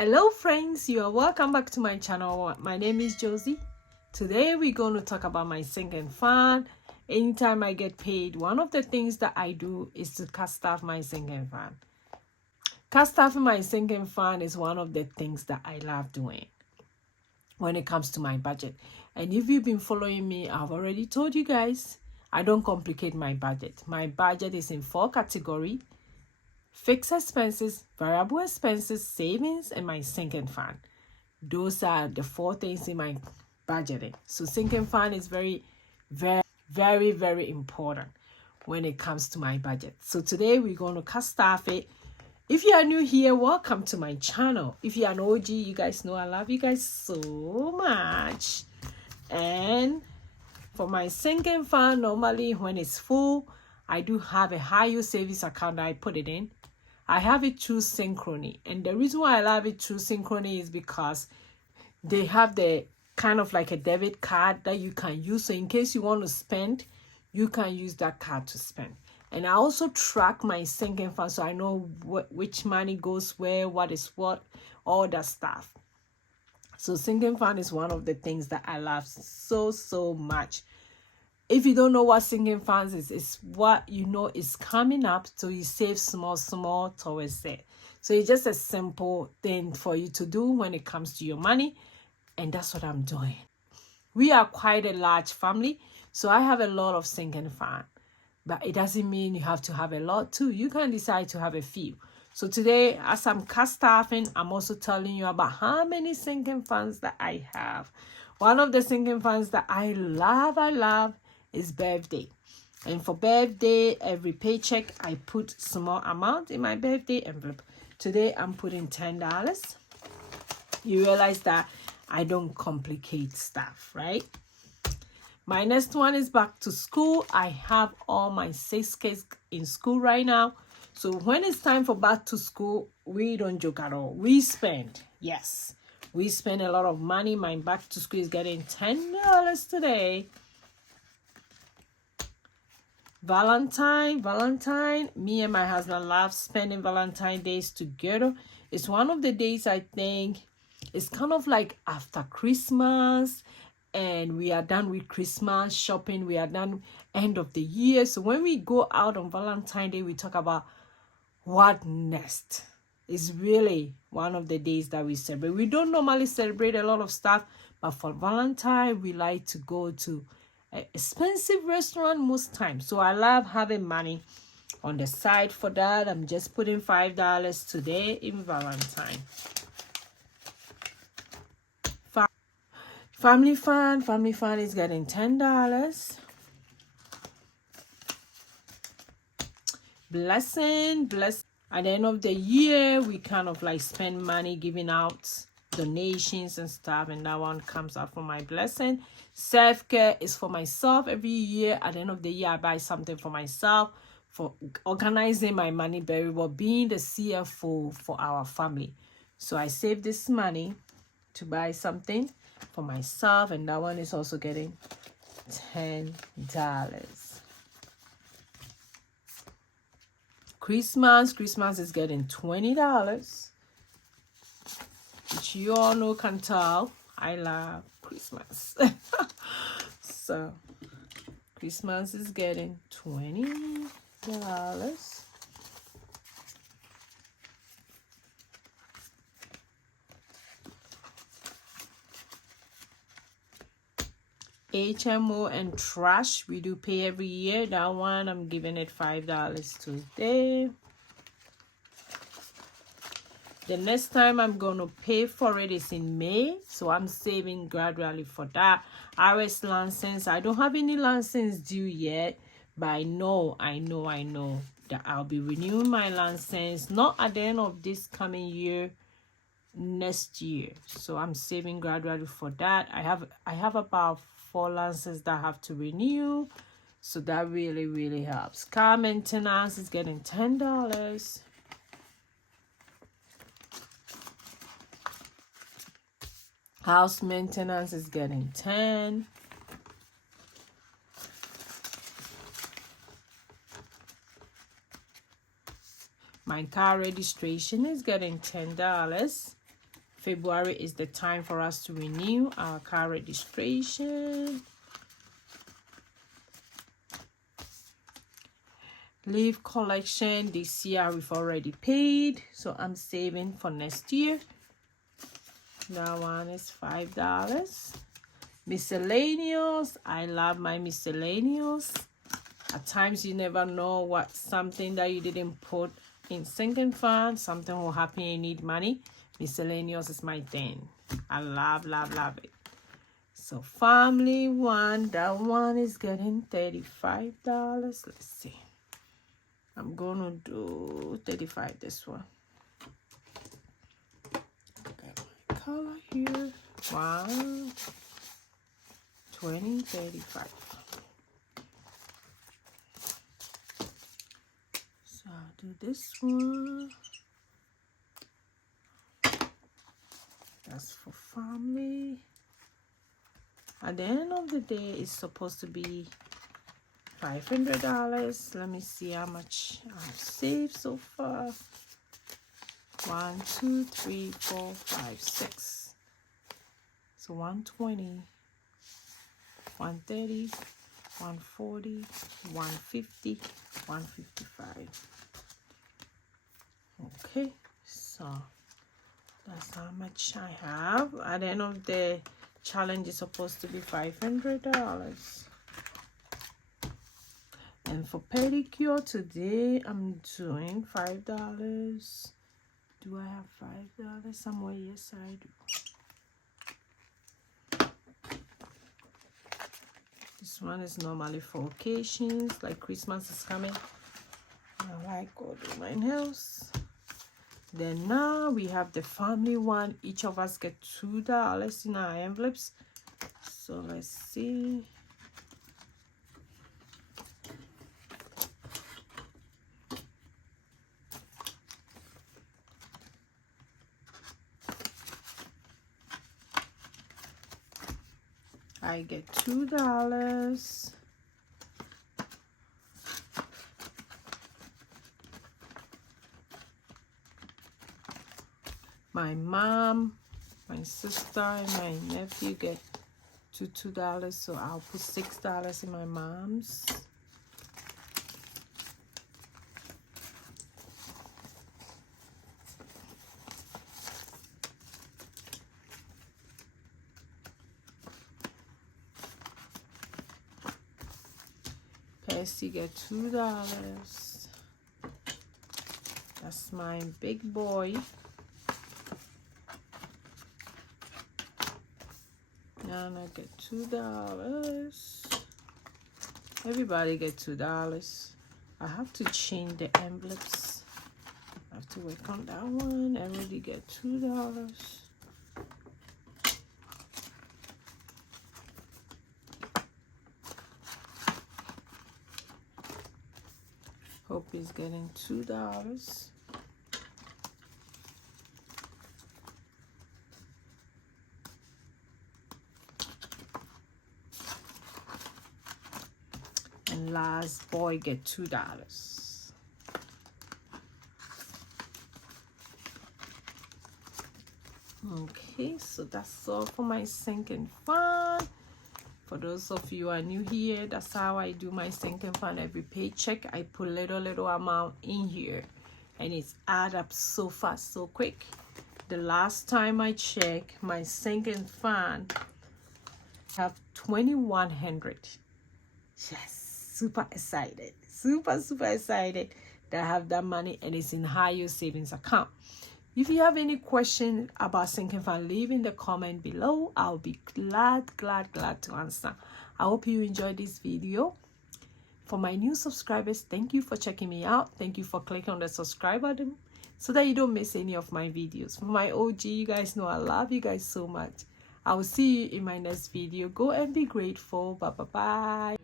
Hello friends, you are welcome back to my channel. My name is Josy. Today we're going to talk about my sinking fund. Anytime I get paid, one of the things that I do is to cast off my sinking fund. Cast off my sinking fund is one of the things that I love doing when it comes to my budget. And if you've been following me, I've already told you guys, I don't complicate my budget. My budget is in 4 categories: fixed expenses, variable expenses, savings, and my sinking fund. Those are the 4 things in my budgeting. So sinking fund is very important when it comes to my budget. So today we're going to cast off it. If you are new here, welcome to my channel. If you are an OG, you guys know I love you guys so much. And for my sinking fund, normally when it's full, I do have a high yield savings account that I put it in. I have it through Synchrony, and the reason why I love it through Synchrony is because they have the kind of like a debit card that you can use. So in case you want to spend, you can use that card to spend. And I also track my sinking fund, so I know which money goes where, what is what, all that stuff. So sinking fund is one of the things that I love so much. If you don't know what sinking funds is, it's what you know is coming up, so you save small towards it. So it's just a simple thing for you to do when it comes to your money, and that's what I'm doing. We are quite a large family, so I have a lot of sinking fund, but it doesn't mean you have to have a lot too. You can decide to have a few. So today, as I'm cast offing, I'm also telling you about how many sinking funds that I have. One of the sinking funds that I love is birthday. And for birthday, every paycheck I put small amount in my birthday envelope. Today I'm putting $10. You realize that I don't complicate stuff, right? My next one is back to school. I have all my 6 kids in school right now. So when it's time for back to school, we don't joke at all. We spend. Yes, we spend a lot of money. My back to school is getting $10 today. Valentine, me and my husband love spending Valentine days together. It's one of the days I think it's kind of like after Christmas, and we are done with Christmas shopping, we are done end of the year. So when we go out on Valentine Day, we talk about what next. It's really one of the days that we celebrate. We don't normally celebrate a lot of stuff, but for Valentine, we like to go to an expensive restaurant most times. So I love having money on the side for that. I'm just putting $5 today in Valentine. Family fund is getting $10. Blessing. At the end of the year, we kind of like spend money giving out donations and stuff, and that one comes out from my blessing. Self-care is for myself. Every year at the end of the year, I buy something for myself, for organizing my money very well, being the CFO for our family. So I save this money to buy something for myself, and that one is also getting $10. Christmas is getting $20, which you all know, can tell I love Christmas. So Christmas is getting $20. HMO and trash, we do pay every year. That one I'm giving it $5 today. The next time I'm going to pay for it is in May, so I'm saving gradually for that. RS license, I don't have any license due yet, but I know that I'll be renewing my license, not at the end of this coming year, next year. So I'm saving gradually for that. I have about 4 licenses that I have to renew, so that really helps. Car maintenance is getting $10. House maintenance is getting $10. My car registration is getting $10. February is the time for us to renew our car registration. Leave collection this year we've already paid, so I'm saving for next year. That one is $5. Miscellaneous. I love my miscellaneous. At times you never know what something that you didn't put in sinking fund, something will happen, you need money. Miscellaneous is my thing. I love it. So family one, that one is getting $35. Let's see. I'm gonna do 35 this one. Got my color here. 1, 20, 35. So I'll do this one. That's for family. At the end of the day, it's supposed to be $500. Let me see how much I've saved so far. 1, 2, 3, 4, 5, 6. So 120, 130, 140, 150, 155. Okay, so that's how much I have. At the end of the challenge is supposed to be $500. And for pedicure today, I'm doing $5. Do I have $5 somewhere? Yes, I do. This one is normally for occasions, like Christmas is coming. I like go do my nails. Then now we have the family one. Each of us get $2 in our envelopes. So let's see. I get $2. My mom, my sister, and my nephew get $2, so I'll put $6 in my mom's. Percy get $2. That's my big boy. And I get $2. Everybody get $2. I have to change the envelopes. I have to work on that one. Everybody get $2. Hope is getting $2. And last boy get $2. Okay, so that's all for my sinking fund. For those of you who are new here, that's how I do my sinking fund. Every paycheck, I put little amount in here, and it's add up so fast, so quick. The last time I checked my sinking fund, I have 2,100. Yes, super excited, super excited that I have that money, and it's in high yield savings account. If you have any questions about sinking fund, leave in the comment below. I'll be glad to answer. I hope you enjoyed this video. For my new subscribers, thank you for checking me out. Thank you for clicking on the subscribe button so that you don't miss any of my videos. For my OG, you guys know I love you guys so much. I will see you in my next video. Go and be grateful. Bye.